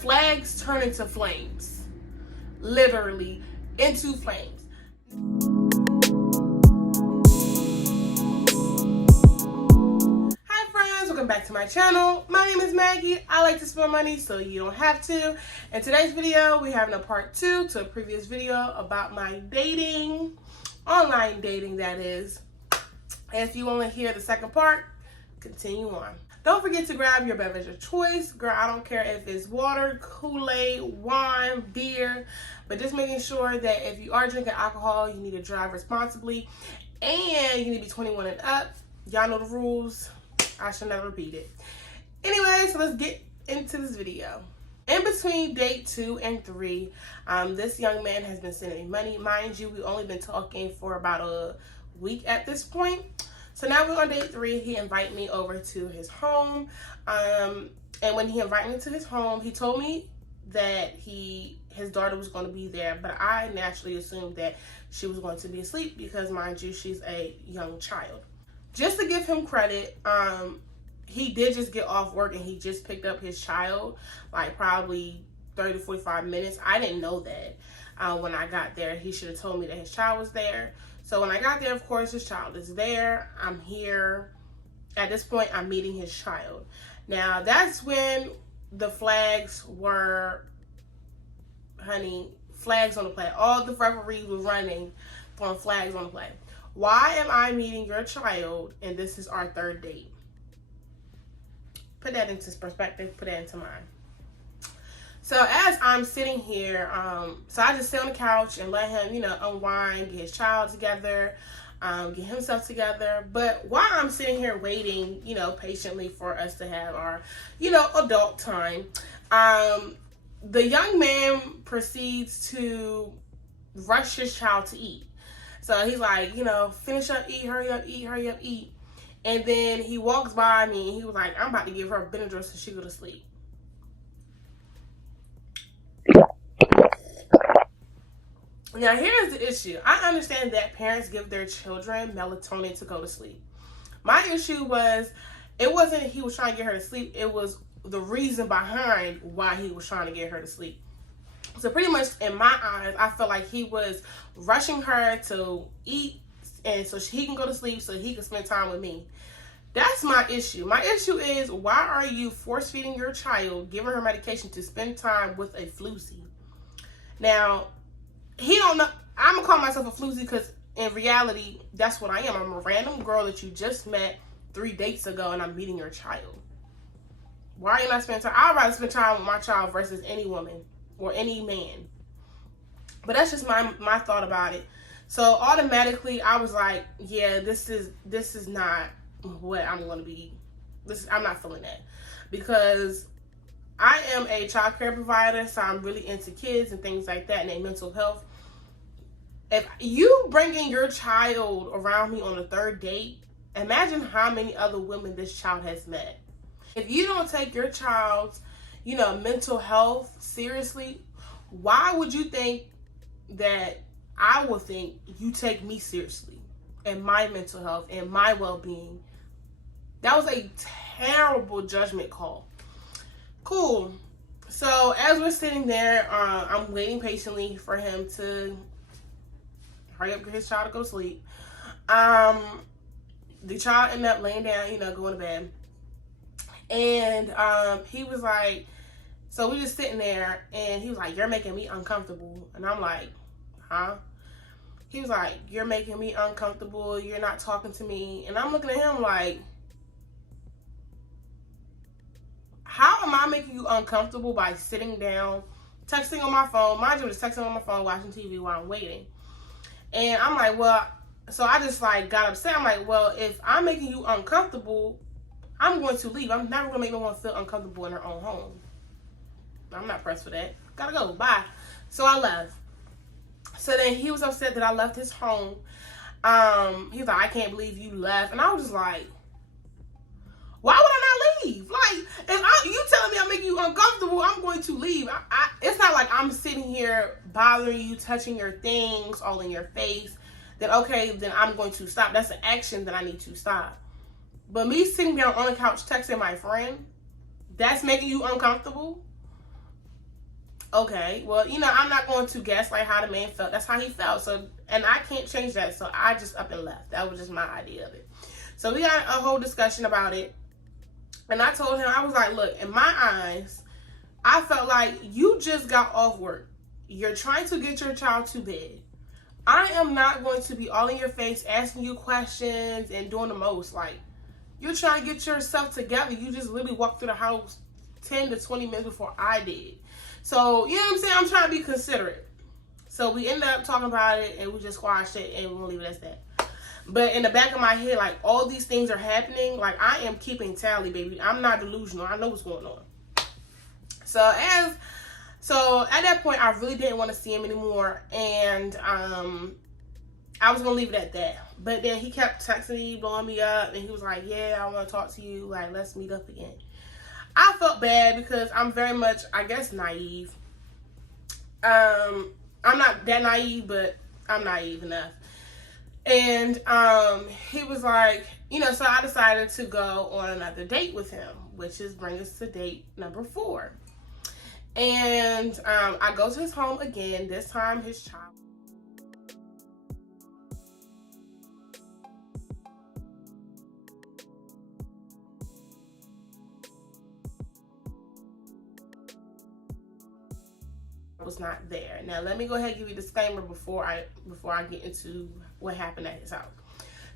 flags turn into flames. Literally into flames. Hi friends, welcome back to my channel. My name is Maggie. I like to spend money so you don't have to. In today's video, we're having a part 2 to a previous video about my dating, online dating that is. And if you want to hear the second part, continue on. Don't forget to grab your beverage of choice. Girl, I don't care if it's water, Kool-Aid, wine, beer, but just making sure that if you are drinking alcohol, you need to drive responsibly and you need to be 21 and up. Y'all know the rules. I should never repeat it. Anyway, so let's get into this video. In between date 2 and 3, this young man has been sending me money. Mind you, we've only been talking for about a week at this point. So now we're on date 3. He invited me over to his home. And when he invited me to his home, he told me that his daughter was going to be there. But I naturally assumed that she was going to be asleep because, mind you, she's a young child. Just to give him credit, he did just get off work and he just picked up his child, like probably 30 to 45 minutes. I didn't know that when I got there. He should have told me that his child was there. So when I got there, of course, his child is there. I'm here. At this point, I'm meeting his child. Now, that's when the flags were, honey, flags on the play. All the referees were running on flags on the play. Why am I meeting your child and this is our third date? Put that into perspective. Put that into mind. So as I'm sitting here, so I just sit on the couch and let him, unwind, get his child together, get himself together. But while I'm sitting here waiting, patiently for us to have our, adult time, the young man proceeds to rush his child to eat. So he's like, finish up, eat, hurry up, eat. And then he walks by me and he was like, I'm about to give her a Benadryl so she go to sleep. Now, here's the issue. I understand that parents give their children melatonin to go to sleep. My issue was, it wasn't he was trying to get her to sleep. It was the reason behind why he was trying to get her to sleep. So pretty much in my eyes, I felt like he was rushing her to eat and so he can go to sleep so he can spend time with me. That's my issue. My issue is, why are you force feeding your child, giving her medication to spend time with a floozy? Now, he don't know. I'm going to call myself a floozy because in reality, that's what I am. I'm a random girl that you just met 3 dates ago and I'm meeting your child. Why are you not spending time? I'd rather spend time with my child versus any woman or any man. But that's just my thought about it. So automatically I was like, yeah, this is not what I'm going to be. I'm not feeling that. Because I am a child care provider, so I'm really into kids and things like that and their mental health. If you bringing your child around me on a 3rd date, imagine how many other women this child has met. If you don't take your child's, mental health seriously, why would you think that I would think you take me seriously and my mental health and my well-being? That was a terrible judgment call. Cool. So as we're sitting there, I'm waiting patiently for him to hurry up, get his child to go to sleep. The child ended up laying down, going to bed. And he was like, so we just sitting there and he was like, you're making me uncomfortable. And I'm like, huh? He was like, you're making me uncomfortable. You're not talking to me. And I'm looking at him like, how am I making you uncomfortable by sitting down, texting on my phone? Mind you, I'm just texting on my phone, watching TV while I'm waiting. And I'm like, well, so I just got upset. I'm like, well, if I'm making you uncomfortable, I'm going to leave. I'm never going to make no one feel uncomfortable in her own home. I'm not pressed for that. Gotta go. Bye. So I left. So then he was upset that I left his home. He was like, I can't believe you left. And I was just like, why would I not leave? Like, if you telling me I'm making you uncomfortable, I'm going to leave. It's not like I'm sitting here bothering you, touching your things all in your face. Then okay, then I'm going to stop. That's an action that I need to stop. But me sitting down on the couch texting my friend, that's making you uncomfortable? Okay, well, I'm not going to gaslight how the man felt. That's how he felt. So, and I can't change that. So I just up and left. That was just my idea of it. So we got a whole discussion about it. And I told him, I was like, look, in my eyes, I felt like you just got off work. You're trying to get your child to bed. I am not going to be all in your face asking you questions and doing the most. Like, you're trying to get yourself together. You just literally walked through the house 10 to 20 minutes before I did. So, you know what I'm saying? I'm trying to be considerate. So we ended up talking about it and we just squashed it and we'll leave it as that. But in the back of my head, like, all these things are happening. Like, I am keeping tally, baby. I'm not delusional. I know what's going on. So at that point, I really didn't want to see him anymore. And I was going to leave it at that. But then he kept texting me, blowing me up. And he was like, yeah, I want to talk to you. Like, let's meet up again. I felt bad because I'm very much, I guess, naive. I'm not that naive, but I'm naive enough. And he was like, so I decided to go on another date with him, which is bring us to date number 4. And I go to his home again. This time his child was not there. Now let me go ahead and give you a disclaimer before I get into what happened at his house.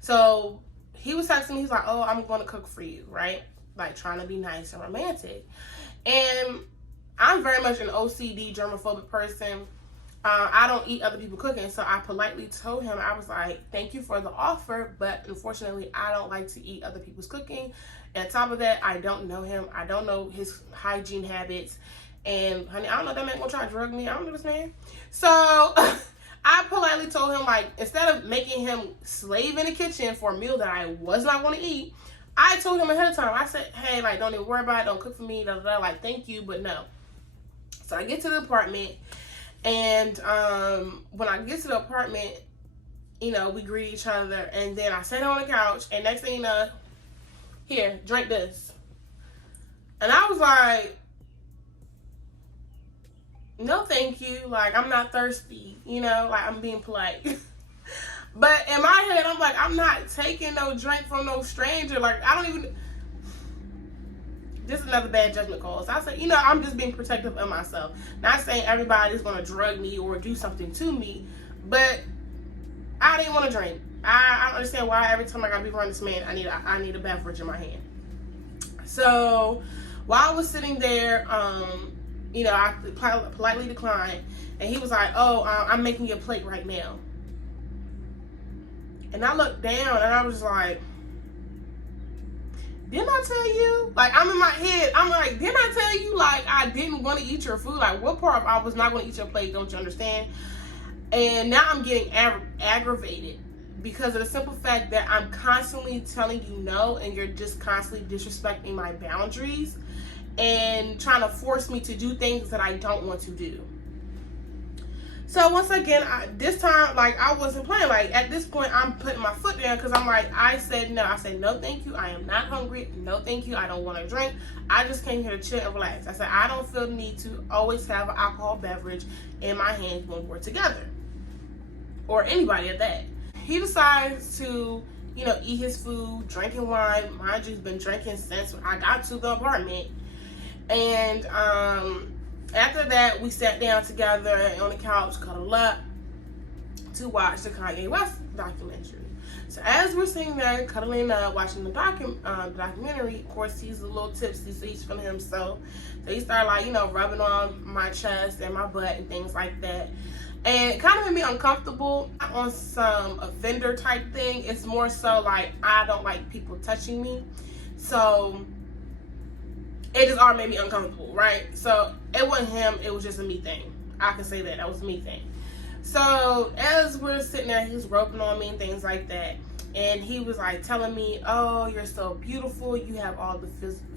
So he was texting me, he's like, oh, I'm going to cook for you, right? Like, trying to be nice and romantic. And I'm very much an OCD germophobic person. I don't eat other people cooking, so I politely told him, I was like, thank you for the offer, but unfortunately I don't like to eat other people's cooking. And on top of that, I don't know him. I don't know his hygiene habits. And honey, I don't know if that man gonna try to drug me. I don't know this man. So I politely told him, like, instead of making him slave in the kitchen for a meal that I was not going to eat, I told him ahead of time. I said, hey, like, don't even worry about it. Don't cook for me. Da, da, da. Like, thank you, but no. So I get to the apartment, and when I get to the apartment, we greet each other, and then I sat on the couch, and next thing you know, here, drink this. And I was like, no thank you, like, I'm not thirsty, like, I'm being polite. But in my head, I'm like, I'm not taking no drink from no stranger. Like, I don't even, this is another bad judgment call. So I said, I'm just being protective of myself. Not saying everybody's going to drug me or do something to me, but I didn't want to drink. I don't understand why every time I got to be around this man, I need a beverage in my hand. So while I was sitting there, I politely declined, and he was like, oh, I'm making you a plate right now. And I looked down, and I was like, didn't I tell you? Like, I'm in my head, I'm like, didn't I tell you, like, I didn't want to eat your food? Like, what part of I was not going to eat your plate, don't you understand? And now I'm getting aggravated because of the simple fact that I'm constantly telling you no, and you're just constantly disrespecting my boundaries and trying to force me to do things that I don't want to do. So once again, this time, like, I wasn't playing. Like, at this point, I'm putting my foot down because I'm like, I said no. I said, no, thank you. I am not hungry. No, thank you. I don't want to drink. I just came here to chill and relax. I said, I don't feel the need to always have an alcohol beverage in my hands when we're together, or anybody at that. He decides to, eat his food, drinking wine. Mind you, he's been drinking since I got to the apartment. And after that, we sat down together on the couch, cuddled up to watch the Kanye West documentary. So as we're sitting there cuddling up, watching the documentary, of course, he's a little tipsy, so he's feeling himself. So he started, like, rubbing on my chest and my butt and things like that. And it kind of made me uncomfortable on some offender type thing. It's more so like, I don't like people touching me. So it just all made me uncomfortable, right? So it wasn't him, it was just a me thing. I can say that was a me thing. So as we're sitting there, he was roping on me and things like that. And he was like telling me, oh, you're so beautiful. You have all the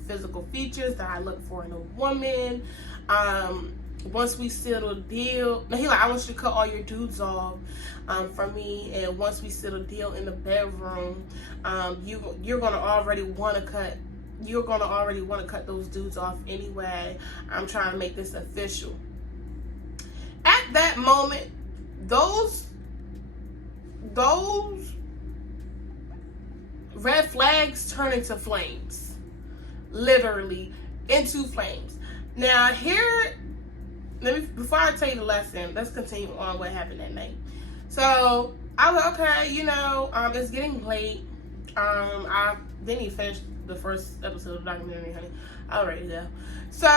physical features that I look for in a woman. Once we settle a deal, no, he like, I want you to cut all your dudes off for me. And once we settle a deal in the bedroom, you're gonna already want to cut. You're gonna already want to cut those dudes off anyway. I'm trying to make this official. at that moment, those red flags turn into flames. Literally into flames. Now here, before I tell you the lesson, let's continue on what happened that night. So I was like, okay, you know, it's getting late. I didn't even finish the first episode of the documentary, honey. I was ready to go. So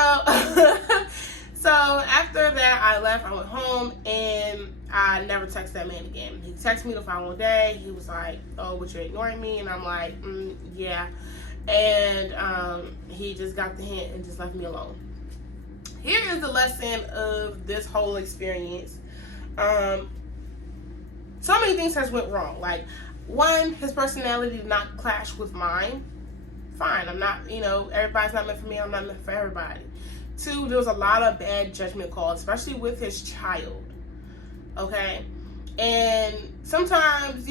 so after that, I left. I went home, and I never texted that man again. He texted me the following day. He was like, "Oh, but you're ignoring me," and I'm like, "Yeah." And he just got the hint and just left me alone. Here is the lesson of this whole experience. So many things has went wrong. Like, one, his personality did not clash with mine. Fine, I'm not, you know, everybody's not meant for me. I'm not meant for everybody. Two, there was a lot of bad judgment calls, especially with his child. Okay? And sometimes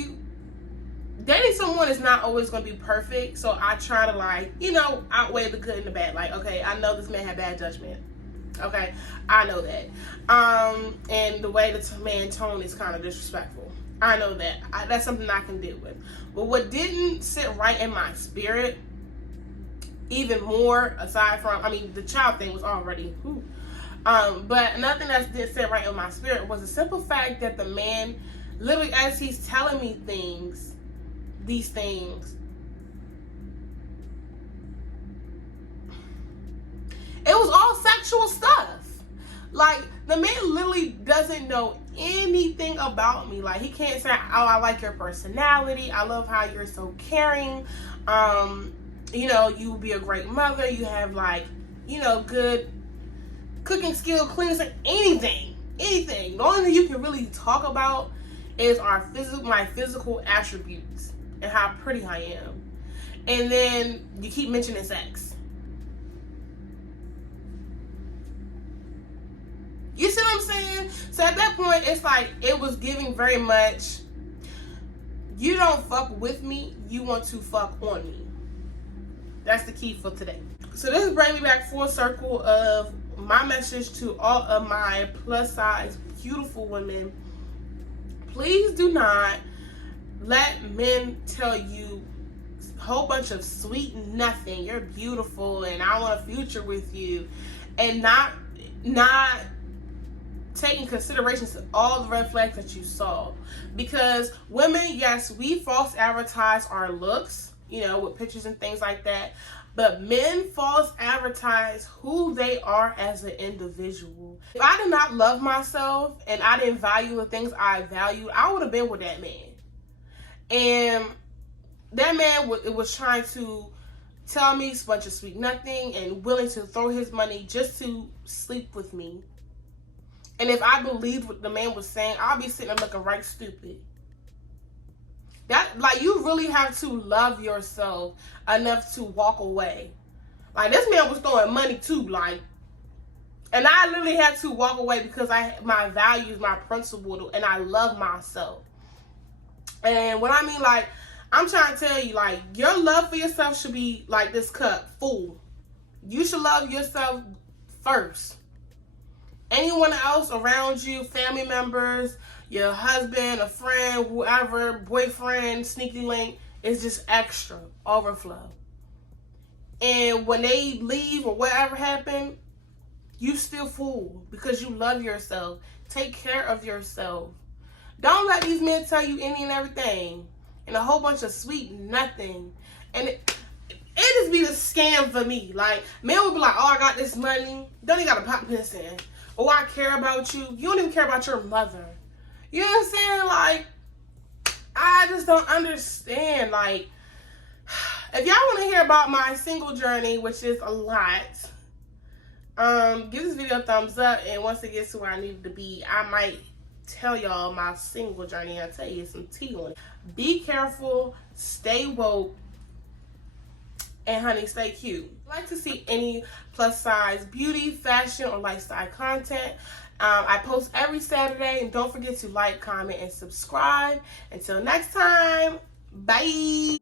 dating someone is not always going to be perfect. So I try to, like, you know, outweigh the good and the bad. Like, okay, I know this man had bad judgment. Okay? I know that. And the way the man tone is kind of disrespectful. I know that. That's something I can deal with. But what didn't sit right in my spirit, even more, aside from, I mean, the child thing was already, but another thing that did sit right in my spirit was the simple fact that the man, literally as he's telling me these things, it was all sexual stuff. Like, the man literally doesn't know anything about me. Like, he can't say, "Oh, I like your personality. I love how you're so caring. You know, you would be a great mother. You have, like, you know, good cooking skill, cleaning, anything. The only thing you can really talk about is my physical attributes and how pretty I am." And then you keep mentioning sex. You see what I'm saying? So at that point, it's like, it was giving very much, you don't fuck with me, you want to fuck on me. That's the key for today. So this is bringing me back full circle of my message to all of my plus size, beautiful women. Please do not let men tell you a whole bunch of sweet nothing. You're beautiful and I want a future with you. And not taking consideration to all the red flags that you saw. Because women, yes, we false advertise our looks, you know, with pictures and things like that. But men false advertise who they are as an individual. If I did not love myself and I didn't value the things I valued, I would have been with that man. And that man was trying to tell me a bunch of sweet nothing and willing to throw his money just to sleep with me. And if I believed what the man was saying, I'll be sitting there looking right stupid. Like, you really have to love yourself enough to walk away. Like, this man was throwing money too, like, and I literally had to walk away because my values, my principle, and I love myself. And what I mean, like, I'm trying to tell you, like, your love for yourself should be like this cup full. You should love yourself first. Anyone else around you, family members, your husband, a friend, whoever, boyfriend, sneaky link, is just extra, overflow. And when they leave or whatever happened, you still full because you love yourself. Take care of yourself. Don't let these men tell you any and everything and a whole bunch of sweet nothing. And it just be the scam for me. Like, men will be like, "Oh, I got this money." Don't even gotta pop this in. "Oh, I care about you." You don't even care about your mother. You know what I'm saying? Like, I just don't understand. Like, if y'all want to hear about my single journey, which is a lot, give this video a thumbs up. And once it gets to where I need to be, I might tell y'all my single journey. I'll tell you some tea on it. Be careful, stay woke, and honey, stay cute. If you'd like to see any plus size beauty, fashion, or lifestyle content, I post every Saturday. And don't forget to like, comment, and subscribe. Until next time, bye.